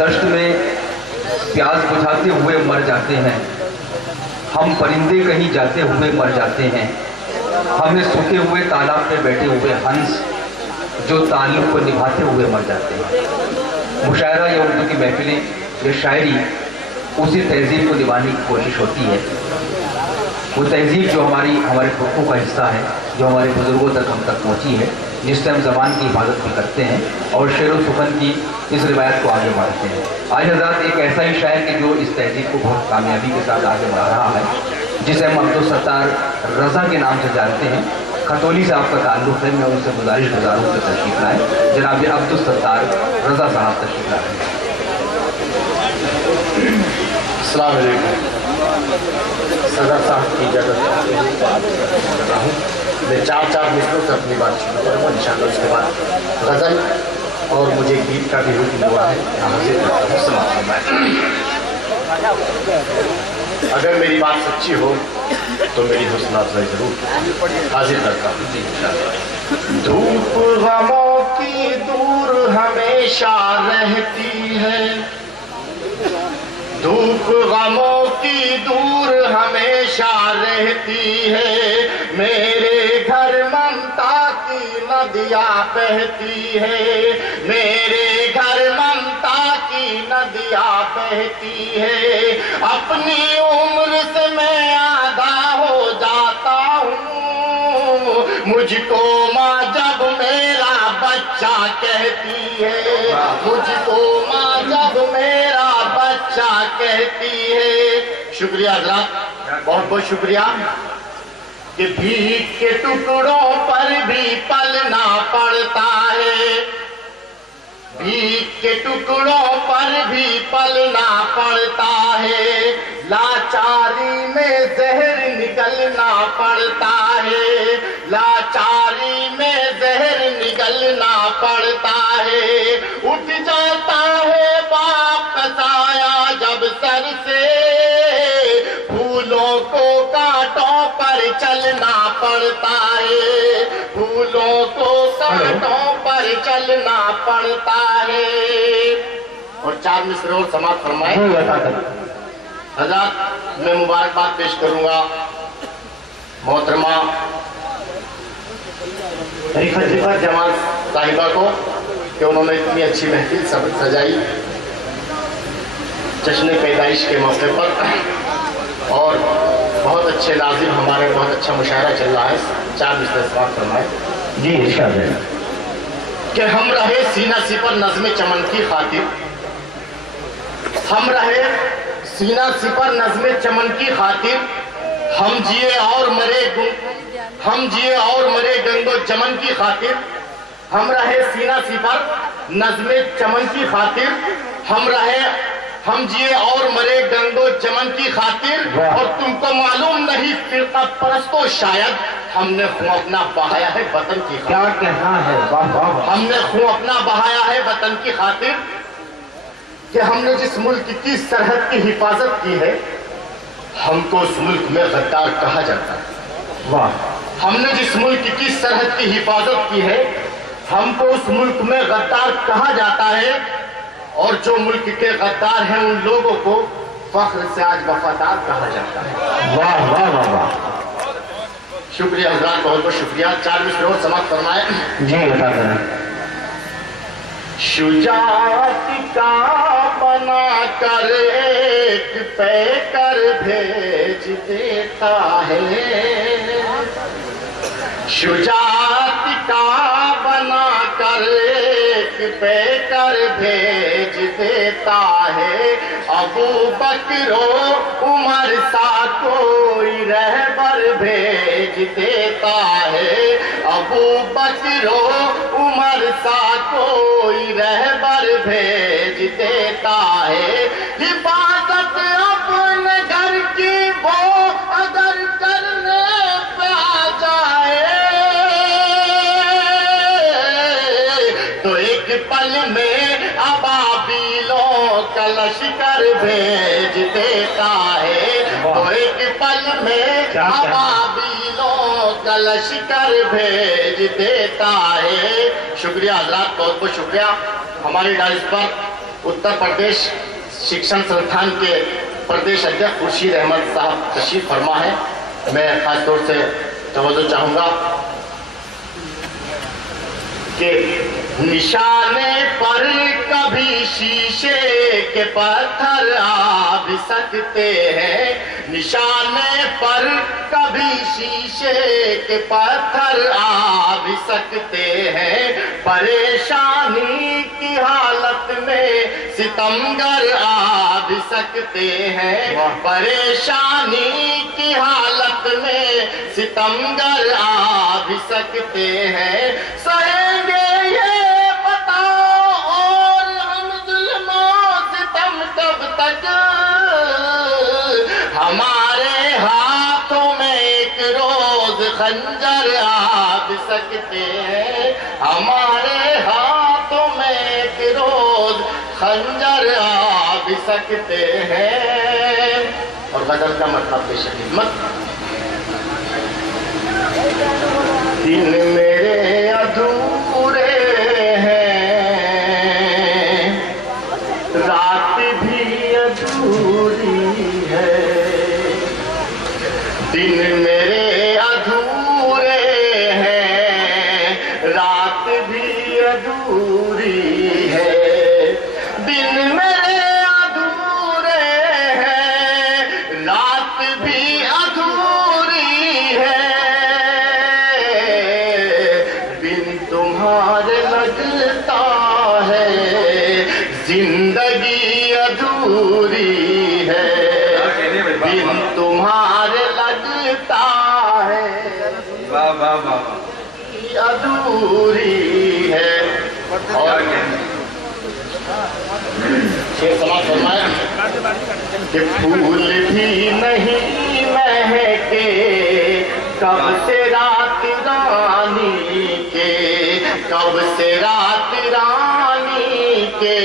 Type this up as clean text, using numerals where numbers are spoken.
दश्त में प्यास बुझाते हुए मर जाते हैं, हम परिंदे कहीं जाते हुए मर जाते हैं, हमें सूखे हुए तालाब पे बैठे हुए हंस जो ताल्लुक़ को निभाते हुए मर जाते हैं। मुशायरा या उर्दू की महफिलें या शायरी उसी तहजीब को निभाने की कोशिश होती है। वो तहजीब जो हमारे पुरखों का हिस्सा है, जो हमारे बुजुर्गों तक हम तक पहुँची है, जिससे हम ज़बान की हिफाजत भी करते हैं और शेर व सुखन की इस रिवायत को आगे बढ़ाते हैं। आज हज़रात एक ऐसा ही शायर कि जो इस तहजीब को बहुत कामयाबी के साथ आगे बढ़ा रहा है, जिसे हम अब्दुल सत्तार रज़ा के नाम से जानते हैं। खतौली से आपका ताल्लुक़ है, मैं उनसे गुजारिश गुजारूँ कि तशरीफ़ लाएँ। जनाब अब्दुल सत्तार रज़ा साहब तशरीफ़ लाएँ। अस्सलाम वालेकुम। सदर साहब की इजाज़त करता हूँ। मैं चार मिनटों से अपनी बात शुरू करूँगा, इंशाअल्लाह उसके बाद गज़ल और मुझे गीत का भी हुक्म हुआ है, हाजिर करता हूँ। समाप्त अगर मेरी बात सच्ची हो तो मेरी हौसला अफजाई जरूर हाजिर करता हूँ। धूप गमों की दूर हमेशा रहती है, धूप गमों की दूर हमेशा रहती है, मेरे घर ममता की नदियाँ बहती है, मेरे घर ममता की नदियाँ बहती है। अपनी उम्र से मैं आधा हो जाता हूँ, मुझको माँ जब मेरा बच्चा कहती है, मुझको माँ जब मेरा बच्चा कहती है। शुक्रिया हज़रात, बहुत बहुत शुक्रिया। कि भीख के टुकड़ों पर भी पलना पड़ता है, भीख के टुकड़ों पर भी पलना पड़ता है, लाचारी में जहर निकलना पड़ता है, लाचारी में जहर निकलना पड़ता है। उठ जाता है बाप का साया जब सर से, फूलों को कांटों पर चलना पड़ता है, फूलों को कांटों पर चलना पड़ता है। और 4 मिसरे और समाप्त फरमाए। हज़रात, मैं मुबारकबाद पेश करूंगा मोहतरमा रिफा जमाल साहिबा को कि उन्होंने इतनी अच्छी महफिल सजाई जश्न पैदाइश के मौके पर, और बहुत अच्छे नाज़िम हमारे, बहुत अच्छा मुशायरा चल रहा है। 4 मिसरे समाप्त फरमाए। जी इरशाद है कि हम रहे सीना सिपर नज़्म चमन की खातिर, हम रहे सीना सिपर नज़्म चमन की खातिर, हम जिए और मरे गंगो चमन की खातिर, हम रहे सीना सिपर नज़्म चमन की खातिर, हम जिए और मरे गंगो चमन की खातिर। और तुमको मालूम नहीं फिरका परस्तों शायद हमने खून अपना बहाया है वतन की खातिर। क्या कहना है, हमने खून अपना बहाया है वतन की खातिर, कि हमने जिस मुल्क की सरहद की हिफाजत की है, हमको उस मुल्क में गद्दार कहा जाता है। वाह। हमने जिस मुल्क की सरहद की हिफाजत की है, हमको उस मुल्क में गद्दार कहा जाता है, और जो मुल्क के गद्दार हैं उन लोगों को फख्र से आज वफादार कहा जाता है। वाह वाह वाह वाह। शुक्रिया हज़रात, बहुत बहुत शुक्रिया। 4 मिसरे और समाप्त फरमाए। जी बता दें। शुजाअत का बना कर एक पैकर भेज देता है, शुजाअत का बना कर एक पैकर भेज देता है। अबू बकरो उमर सा कोई रहबर भेज देता है, अबू बकरो उमर सा कोई रहबर भेज देता है। हिफाजत अपने घर की वो अगर करने पे आ जाए, तो एक पल में अबाबीलों का लश्कर भेज देता है, तो एक पल में अबाबीलों का लश्कर भेज देता है। शुक्रिया हज़रात, बहुत बहुत शुक्रिया। हमारी डाइस पर उत्तर प्रदेश शिक्षण संस्थान के प्रदेश अध्यक्ष खुर्शीद अहमद साहब तशरीफ फरमा है। मैं खास तौर से तवज्जो चाहूंगा कि निशाने पर कभी शीशे के पत्थर आ भी सकते हैं, निशाने पर कभी शीशे के पत्थर आ भी सकते हैं, परेशानी की हालत में सितमगर आ भी सकते हैं, परेशानी की हालत में सितमगर आ भी सकते हैं। सहेंगे ये बताओ और हम जुल्मों सितम कब तक, हमारे हाथों में एक रोज खंजर आ भी सकते हैं, हमारे हाथों में एक रोज खंजर आ भी सकते हैं। और गजल का मतलब पेश खिदमत। दिन मेरे अधूरे हैं, रात भी अधूरी है, दिन मेरे अधूरे हैं, रात भी अधूरी है, दिन मेरे अधूरे हैं, रात भी अधूरी है, बिन तुम्हारे लगता है जिंदगी अधूरी है, बिन तुम्हारे लगता है अधूरी है। और समाज फरमाया कि फूल भी नहीं महके कब से रात रानी के, कब से रात रानी के,